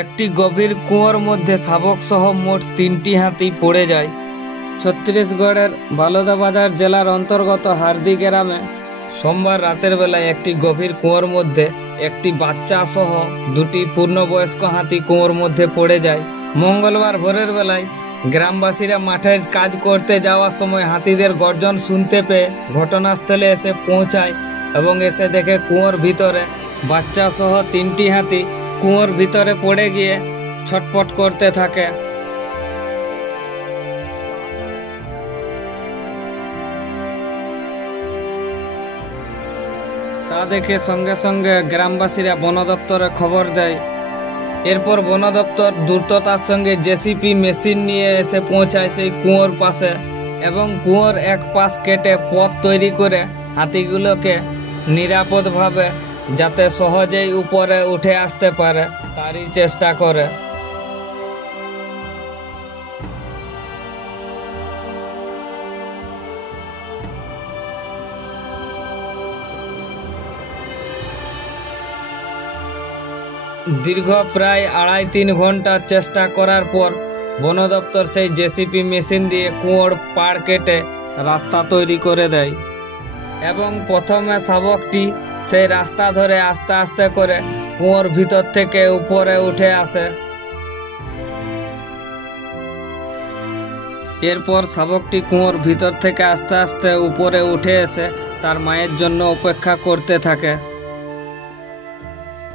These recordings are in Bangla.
একটি গভীর কুয়োর মধ্যে শাবক সহ মোট 3টি হাতি পড়ে যায়। ছত্তিশগড়ের বালোদাবাজার জেলার অন্তর্গত হারদি গ্রামে সোমবার রাতের বেলায় একটি গভীর কুয়োর মধ্যে একটি বাচ্চা সহ 2টি পূর্ণবয়স্ক হাতি কুয়োর মধ্যে পড়ে যায়। মঙ্গলবার ভোরের বেলায় গ্রামবাসীরা মাঠের কাজ করতে যাওয়ার সময় হাতিদের গর্জন শুনতে পেয়ে ঘটনাস্থলে এসে পৌঁছায় এবং এসে দেখে কুয়োর ভিতরে বাচ্চা সহ 3টি হাতি কুয়োর ভিতরে পড়ে গিয়ে ছটফট করতে থাকে। তা দেখে সঙ্গে সঙ্গে গ্রামবাসীরা বন দপ্তরে খবর দেয়। এরপর বন দপ্তর দ্রুততার সঙ্গে জেসিপি মেশিন নিয়ে এসে পৌঁছায় সেই কুয়োর পাশে এবং কুয়োর এক পাশ কেটে পথ তৈরি করে হাতিগুলোকে নিরাপদভাবে যাতে সহজেই উপরে উঠে আসতে পারে তারই চেষ্টা করে। দীর্ঘ প্রায় 2.5-3 ঘন্টা চেষ্টা করার পর বন দপ্তর সেই জেসিপি মেশিন দিয়ে কুয়োর পাড় কেটে রাস্তা তৈরি করে দেয় এবং প্রথমে শাবকটি সেই রাস্তা ধরে আস্তে আস্তে করে কুয়োর ভিতর থেকে উপরে উঠে আসে। এরপর শাবকটি কুয়োর ভিতর থেকে আস্তে আস্তে উপরে উঠে এসে তার মায়ের জন্য অপেক্ষা করতে থাকে।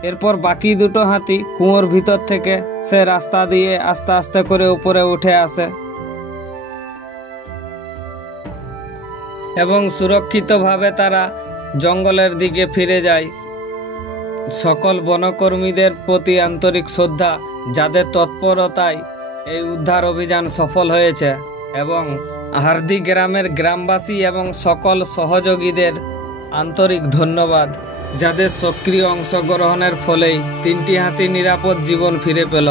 এরপর বাকি 2টো হাতি কুয়োর ভিতর থেকে সে রাস্তা দিয়ে আস্তে আস্তে করে উপরে উঠে আসে এবং সুরক্ষিতভাবে তারা জঙ্গলের দিকে ফিরে যায়। সকল বনকর্মীদের প্রতি আন্তরিক শ্রদ্ধা, যাদের তৎপরতায় এই উদ্ধার অভিযান সফল হয়েছে, এবং হারদি গ্রামের গ্রামবাসী এবং সকল সহযোগীদের আন্তরিক ধন্যবাদ, যাদের সক্রিয় অংশগ্রহণের ফলেই 3টি হাতি নিরাপদ জীবন ফিরে পেল।